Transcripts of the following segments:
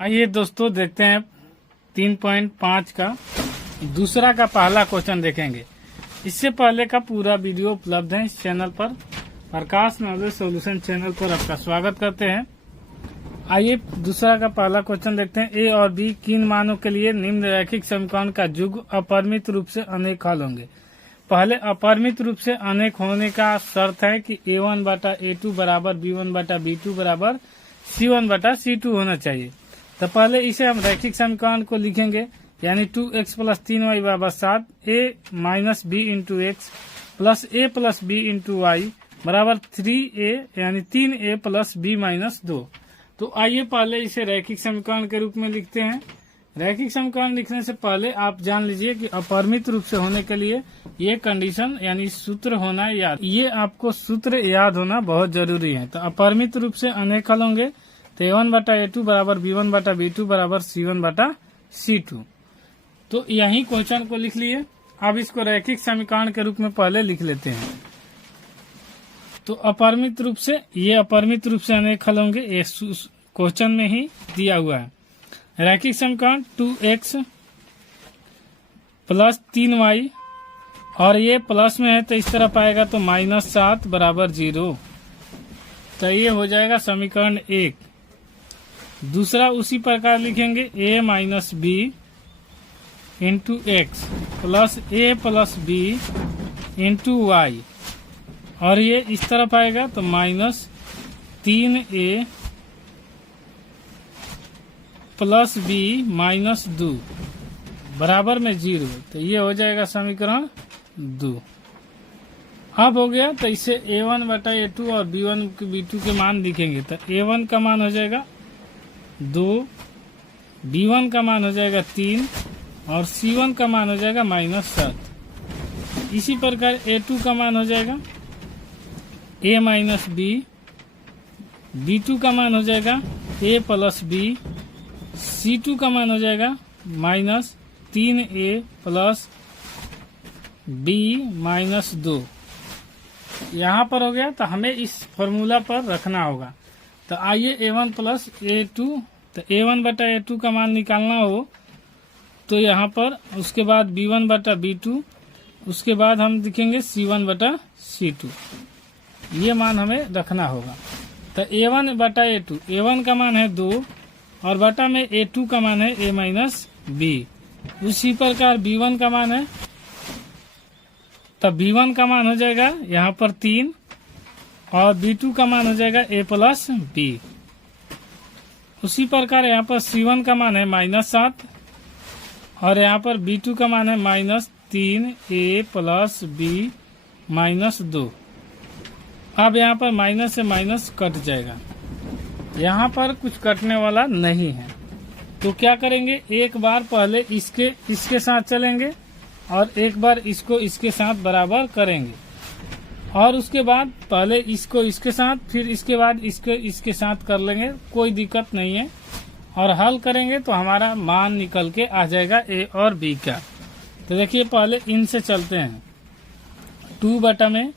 आइए दोस्तों देखते हैं 3.5 का दूसरा का पहला क्वेश्चन देखेंगे। इससे पहले का पूरा वीडियो उपलब्ध है इस चैनल पर। प्रकाश नॉलेज सॉल्यूशन चैनल पर आपका स्वागत करते हैं। आइए दूसरा का पहला क्वेश्चन देखते हैं। ए और बी किन मानों के लिए निम्न रैखिक समीकरण का युग्म अपरिमित रूप से अनेक हल होंगे। पहले अपरिमित रूप से अनेक होने का शर्त है कि a1 बटा a2 बराबर b1 बटा b2 बराबर c1 बटा c2 होना चाहिए। तो पहले इसे हम रैखिक समीकरण को लिखेंगे, यानी 2x प्लस 3y बराबर 7, a minus b into x plus a plus b into y बराबर 3a, यानी 3a प्लस b माइनस 2। तो आइए पहले इसे रैखिक समीकरण के रूप में लिखते हैं। रैखिक समीकरण लिखने से पहले आप जान लीजिए कि अपरिमित रूप से होने के लिए ये कंडीशन यानी सूत्र होना याद, ये आपको सूत्र याद होना बहुत जरूरी है। तो अपरिमित रूप से अनेक हल होंगे तो a1 बटा a2 बराबर b1 बटा b2 बराबर c1 बटा c2। तो यही क्वेश्चन को लिख लिए। अब इसको रैखिक समीकरण के रूप में पहले लिख लेते हैं। तो अपरिमित रूप से ये अपरिमित रूप से अनेक हल होंगे, ये क्वेश्चन में ही दिया हुआ है। रैखिक समीकरण 2x प्लस 3y और ये प्लस में है तो इस तरफ आएगा तो माइनस 7 बराबर 0। तो ये हो जाएगा समीकरण 1। दूसरा उसी प्रकार लिखेंगे a minus b into x plus a plus b into y और ये इस तरफ आएगा तो minus 3a plus B minus 2 बराबर में 0। तो ये हो जाएगा समीकरण 2। अब हो गया तो इसे a1 बटा a2 और b1 b2 के मान लिखेंगे। तो a1 का मान हो जाएगा 2, b1 का मान हो जाएगा 3 और c1 का मान हो जाएगा माइनस 7। इसी प्रकार a2 का मान हो जाएगा a माइनस बी, b2 का मान हो जाएगा a प्लस बी, c2 का मान हो जाएगा minus 3a plus b minus 2। यहाँ पर हो गया तो हमें इस फॉर्मूला पर रखना होगा। तो आइए a1 प्लस a2, तो a1 बटा a2 का मान निकालना हो तो यहाँ पर उसके बाद b1 बटा b2, उसके बाद हम लिखेंगे c1 बटा c2। ये मान हमें रखना होगा। तो a1 बटा a2, a1 का मान है 2 और बटा में a2 का मान है a माइनस बी। उसी प्रकार b1 का मान है, तब b1 का मान हो जाएगा यहाँ पर 3 और b2 का मान हो जाएगा a प्लस बी। उसी प्रकार यहाँ पर c1 का मान है माइनस 7 और यहाँ पर b2 का मान है minus 3a plus B minus 2। अब यहाँ पर माइनस से माइनस कट जाएगा, यहाँ पर कुछ कटने वाला नहीं है। तो क्या करेंगे, एक बार पहले इसके साथ चलेंगे और एक बार इसको इसके साथ बराबर करेंगे और उसके बाद पहले इसको इसके साथ फिर इसके बाद इसके साथ कर लेंगे, कोई दिक्कत नहीं है। और हल करेंगे तो हमारा मान निकल के आ जाएगा a और b का। तो देखिए पहले इनसे चलते हैं। 2 बटा में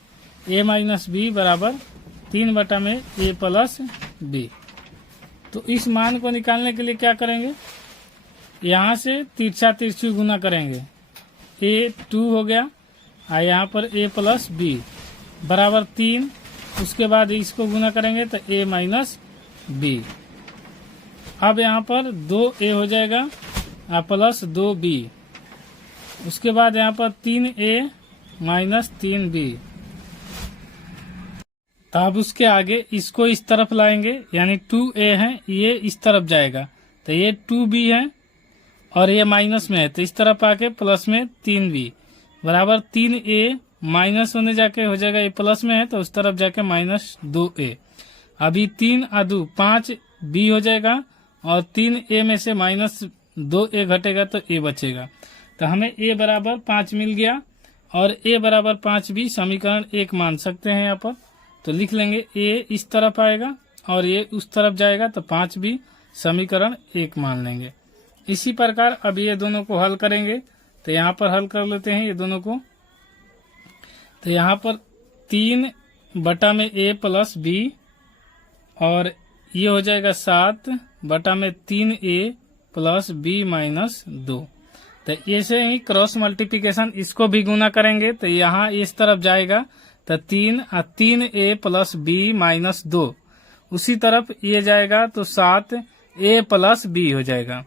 a माइनस बी बराबर 3 बटा में a प्लस बी। तो इस मान को निकालने के लिए क्या करेंगे, यहाँ से तिरछा तिरछी गुना करेंगे। a 2 हो गया और यहाँ पर a प्लस बी बराबर 3, उसके बाद इसको गुना करेंगे तो a माइनस बी। अब यहाँ पर 2a हो जाएगा और प्लस 2b, उसके बाद यहाँ पर 3a माइनस 3b। तब उसके आगे इसको इस तरफ लाएंगे, यानी 2a है ये इस तरफ जाएगा तो ये 2b है और ये माइनस में है तो इस तरफ आके प्लस में 3b बराबर 3a माइनस होने जाके हो जाएगा ये प्लस में है तो उस तरफ जाके माइनस 2a। अभी 3 और 2 5b हो जाएगा और 3a में से माइनस 2a घटेगा तो a बचेगा। तो हमें a बराबर 5 मिल गया और a बराबर 5 भी समीकरण 1 मान सकते हैं। यहाँ पर तो लिख लेंगे a इस तरफ आएगा और ये उस तरफ जाएगा तो 5 भी समीकरण 1 मान लेंगे। इसी प्रकार अब ये दोनों को हल करेंगे तो यहाँ पर हल कर लेते हैं ये दोनों को। तो यहाँ पर 3 बटा में a प्लस बी और ये हो जाएगा 7 बटा में 3a प्लस बी माइनस 2। तो ऐसे ही क्रॉस मल्टीप्लिकेशन इसको भी गुना करेंगे तो यहाँ इस तरफ जाएगा तो 3a प्लस बी माइनस 2, उसी तरफ ये जाएगा तो 7a प्लस बी हो जाएगा।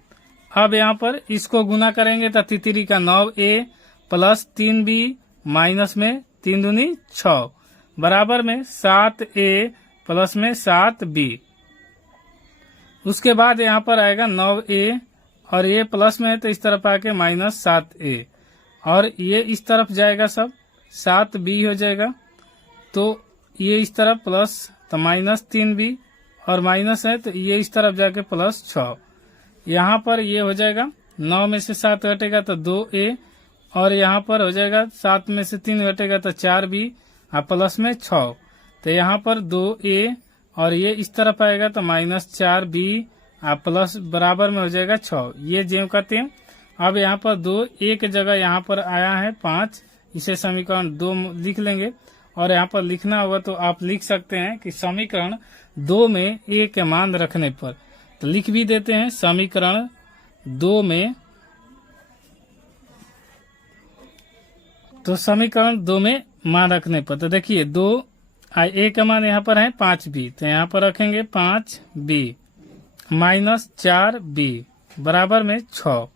अब यहाँ पर इसको गुना करेंगे तो 3 का 9a प्लस 3b माइनस में 3 दूनी 6 बराबर में 7a प्लस में 7b। उसके बाद यहाँ पर आएगा 9a और ये प्लस में है तो इस तरफ आके माइनस 7a और ये इस तरफ जाएगा सब 7b हो जाएगा। तो ये इस तरफ प्लस तो माइनस 3b और माइनस है तो ये इस तरफ जाके प्लस 6। यहाँ पर ये हो जाएगा 9 में से 7 घटेगा तो 2a और यहाँ पर हो जाएगा 7 में से 3 घटेगा तो 4b और प्लस में 6। तो यहाँ पर 2a और ये इस तरफ आएगा तो माइनस 4b और प्लस बराबर में हो जाएगा 6। ये जेम करते हैं। अब यहाँ पर 2 एक जगह यहाँ पर आया है 5, इसे समीकरण 2 लिख लेंगे और यहाँ पर लिखना होगा तो आप लिख सकते हैं कि समीकरण 2 में a के मान रखने पर, तो लिख भी देते हैं समीकरण 2 में, तो समीकरण 2 में मान रखने पर तो देखिए 2 a का मान यहाँ पर है 5b तो यहाँ पर रखेंगे 5b माइनस 4b बराबर में 6।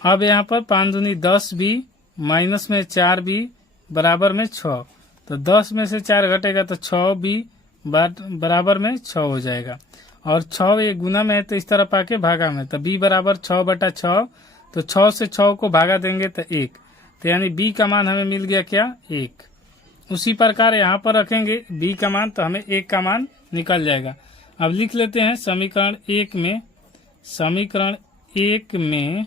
अब यहाँ पर 5 दूनी 10b माइनस में 4b बराबर में 6। तो 10 में से 4 घटेगा तो 6b बराबर में 6 हो जाएगा और 6 ये गुना में है तो इस तरफ आके भागा में तो b बराबर 6 बटा 6। तो 6 से 6 को भागा देंगे तो 1, तो यानी b का मान हमें मिल गया क्या 1। उसी प्रकार यहाँ पर रखेंगे b का मान तो हमें 1 का मान निकल जाएगा। अब लिख लेते हैं समीकरण 1 में, समीकरण 1 में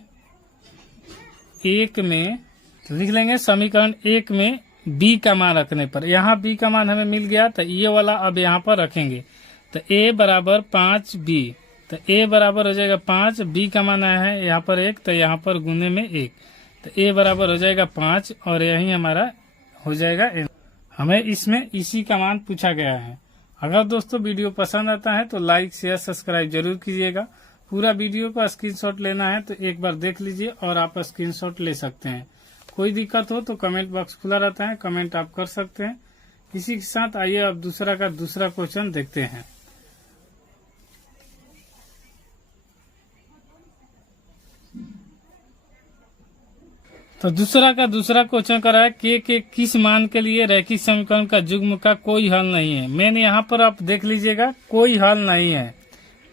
लिख लेंगे समीकरण 1 में b का मान रखने पर, यहाँ b का मान हमें मिल गया तो ये वाला अब यहाँ पर रखेंगे तो a बराबर 5b तो a बराबर हो जाएगा 5, b का मान आया है यहाँ पर 1 तो यहाँ पर गुने में 1 तो a बराबर हो जाएगा 5 और यही हमारा हो जाएगा। हमें इसमें इसी का मान पूछा गया है। अगर दोस्तों वीडियो पसंद आता है तो लाइक शेयर सब्सक्राइब जरूर कीजिएगा। पूरा वीडियो का स्क्रीनशॉट लेना है तो एक बार देख लीजिए और आप स्क्रीनशॉट ले सकते हैं। कोई दिक्कत हो तो कमेंट बॉक्स खुला रहता है, कमेंट आप कर सकते हैं। इसी के साथ आइए अब दूसरा क्वेश्चन देखते हैं। तो दूसरा क्वेश्चन कर रहा है के किस मान के लिए रैखिक समीकरण का युग्म का कोई हल नहीं है। मैंने यहाँ पर आप देख लीजिएगा कोई हल नहीं है।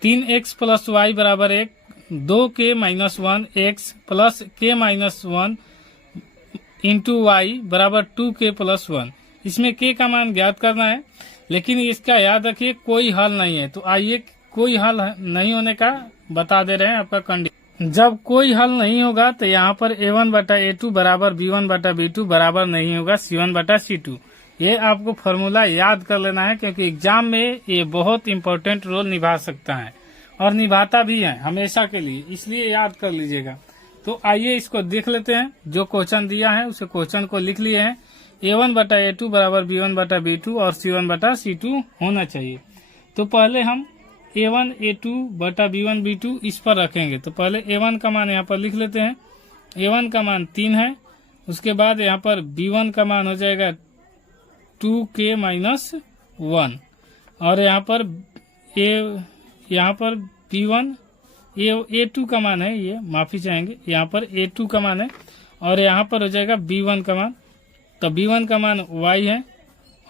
3x प्लस वाई बराबर 1, 2k minus 1 x plus k minus 1 into y बराबर 2k प्लस 1। इसमें k का मान ज्ञात करना है, लेकिन इसका याद रखिए कोई हल नहीं है। तो आइए कोई हल नहीं होने का बता दे रहे हैं आपका कंडीशन। जब कोई हल नहीं होगा तो यहाँ पर a1 बटा a2 बराबर b1 बटा b2 बराबर नहीं होगा c1 बटा c2। ये आपको फॉर्मूला याद कर लेना है क्योंकि एग्जाम में ये बहुत इम्पोर्टेंट रोल निभा सकता है और निभाता भी है हमेशा के लिए, इसलिए याद कर लीजिएगा। तो आइए इसको देख लेते हैं। जो क्वेश्चन दिया है उसे क्वेश्चन को लिख लिए हैं। a1 बटा a2 बराबर b1 बटा b2 और c1 बटा c2 होना चाहिए। तो पहले हम a1 a2 बटा b1 b2 इस पर रखेंगे। तो पहले a1 का मान यहाँ पर लिख लेते हैं। a1 का मान 3 है। उसके बाद यहाँ पर b1 का मान हो जाएगा 2k माइनस 1 और यहाँ पर b1 a2 का मान है, ये माफी चाहेंगे, यहाँ पर a2 का मान है और यहाँ पर हो जाएगा b1 का मान। तो b1 का मान y है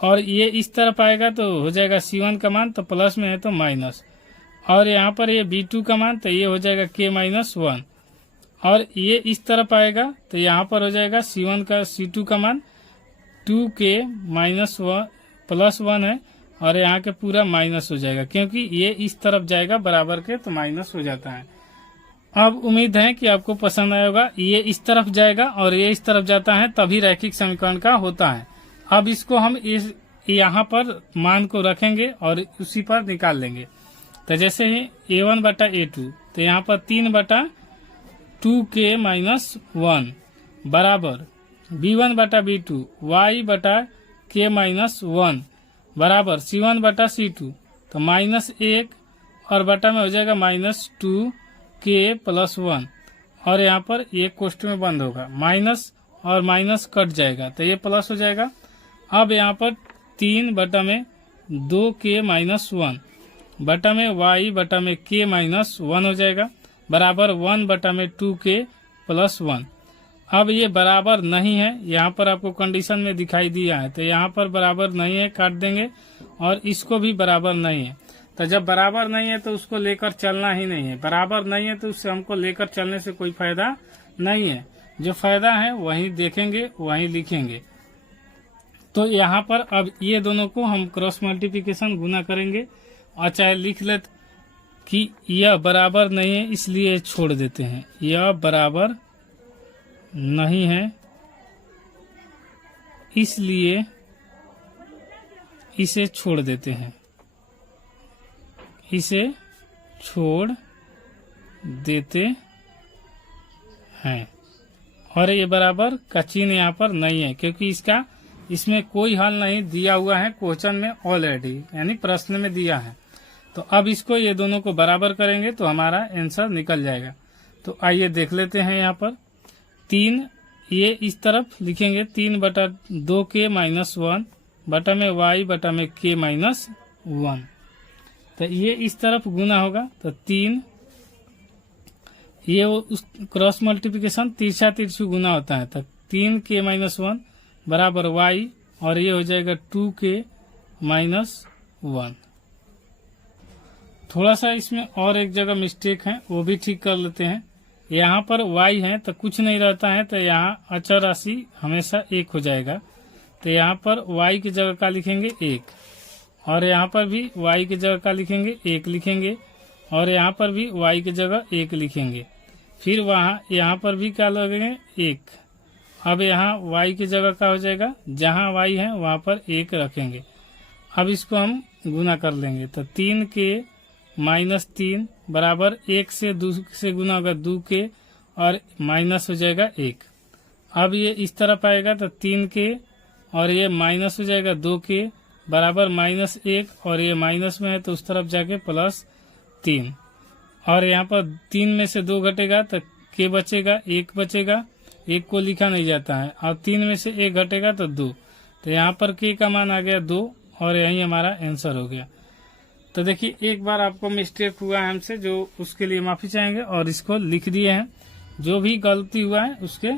और ये इस तरफ आएगा तो हो जाएगा c1 का मान, तो प्लस में है तो माइनस, और यहाँ पर ये b2 का मान तो ये हो जाएगा k माइनस 1 और ये इस तरफ आएगा तो यहाँ पर हो जाएगा c1 का c2 का मान 2k माइनस 1 प्लस 1 है और यहाँ के पूरा माइनस हो जाएगा क्योंकि ये इस तरफ जाएगा बराबर के तो माइनस हो जाता है। अब उम्मीद है कि आपको पसंद आया होगा। ये इस तरफ जाएगा और ये इस तरफ जाता है तभी रैखिक समीकरण का होता है। अब इसको हम इस यहाँ पर मान को रखेंगे और उसी पर निकाल लेंगे। तो जैसे ही a1 बटा a2 तो यहाँ पर 3 बटा 2k माइनस 1 बराबर b1 बटा b2 y बटा k माइनस 1 बराबर c1 बटा c2 तो माइनस 1 और बटा में हो जाएगा -2k+1 और यहाँ पर ये कोष्ठ में बंद होगा, माइनस और माइनस कट जाएगा तो ये प्लस हो जाएगा। अब यहाँ पर 3/2k-1 बटा में y बटा में k-1 हो जाएगा बराबर 1/2k+1। अब ये बराबर नहीं है, यहाँ पर आपको कंडीशन में दिखाई दिया है तो यहाँ पर बराबर नहीं है, काट देंगे। और इसको भी बराबर नहीं है, तो जब बराबर नहीं है तो उसको लेकर चलना ही नहीं है। बराबर नहीं है तो उससे हमको लेकर चलने से कोई फायदा नहीं है। जो फायदा है वही देखेंगे, वही लिखेंगे। तो यहाँ पर अब ये दोनों को हम क्रॉस मल्टीप्लिकेशन गुना करेंगे और चाहे लिख ले कि यह बराबर नहीं है इसलिए छोड़ देते हैं, यह बराबर नहीं है इसलिए इसे छोड़ देते हैं, इसे छोड़ देते हैं। और ये बराबर का चिन्ह यहाँ पर नहीं है क्योंकि इसमें कोई हल नहीं दिया हुआ है क्वेश्चन में ऑलरेडी, यानी प्रश्न में दिया है। तो अब इसको ये दोनों को बराबर करेंगे तो हमारा आंसर निकल जाएगा। तो आइए देख लेते हैं। यहाँ पर 3 ये इस तरफ लिखेंगे 3/2k-1 बटा में y बटा में k-1। तो ये इस तरफ गुना होगा तो 3 ये उस क्रॉस मल्टीप्लिकेशन तिरछा तिरछी गुना होता है तो 3k-1 बराबर y और ये हो जाएगा 2k-1। थोड़ा सा इसमें और एक जगह मिस्टेक है, वो भी ठीक कर लेते हैं। यहाँ पर y है तो कुछ नहीं रहता है तो यहाँ अचर राशि हमेशा 1 हो जाएगा। तो यहाँ पर y की जगह का लिखेंगे 1 और यहाँ पर भी y की जगह का लिखेंगे 1 लिखेंगे और यहाँ पर भी y की जगह 1 लिखेंगे। फिर यहाँ पर भी क्या लगेंगे 1। अब यहाँ y की जगह का हो जाएगा, जहाँ y है वहाँ पर 1 रखेंगे। अब इसको हम गुना कर लेंगे तो 3k-3 बराबर 1 से 2 से गुना होगा 2k और माइनस हो जाएगा 1। अब ये इस तरफ आएगा तो 3k और ये माइनस हो जाएगा 2k बराबर -1 और ये माइनस में है तो उस तरफ जाके +3 और यहाँ पर 3 में से 2 घटेगा तो k बचेगा, 1 बचेगा, 1 को लिखा नहीं जाता है और 3 में से 1 घटेगा तो 2। तो यहाँ पर k का मान आ गया 2 और यही हमारा आंसर हो गया। तो देखिए एक बार आपको मिस्टेक हुआ है हमसे, जो उसके लिए माफी चाहेंगे और इसको लिख दिए हैं। जो भी गलती हुआ है उसके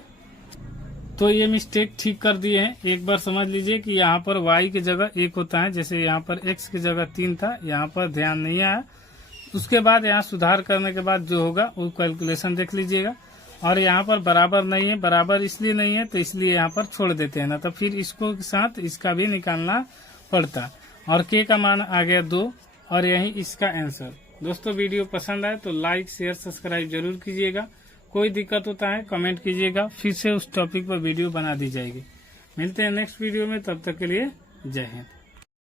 तो ये मिस्टेक ठीक कर दिए हैं। एक बार समझ लीजिए कि यहाँ पर y की जगह 1 होता है, जैसे यहाँ पर x की जगह 3 था, यहाँ पर ध्यान नहीं आया। उसके बाद यहाँ सुधार करने के बाद जो होगा वो कैलकुलेशन देख लीजिएगा। और यहाँ पर बराबर नहीं है, बराबर इसलिए नहीं है तो इसलिए यहाँ पर छोड़ देते हैं ना, तो फिर इसको के साथ इसका भी निकालना पड़ता। और k का मान आ गया 2 और यही इसका आंसर। दोस्तों वीडियो पसंद आए तो लाइक शेयर सब्सक्राइब जरूर कीजिएगा। कोई दिक्कत होता है कमेंट कीजिएगा, फिर से उस टॉपिक पर वीडियो बना दी जाएगी। मिलते हैं नेक्स्ट वीडियो में, तब तक के लिए जय हिंद।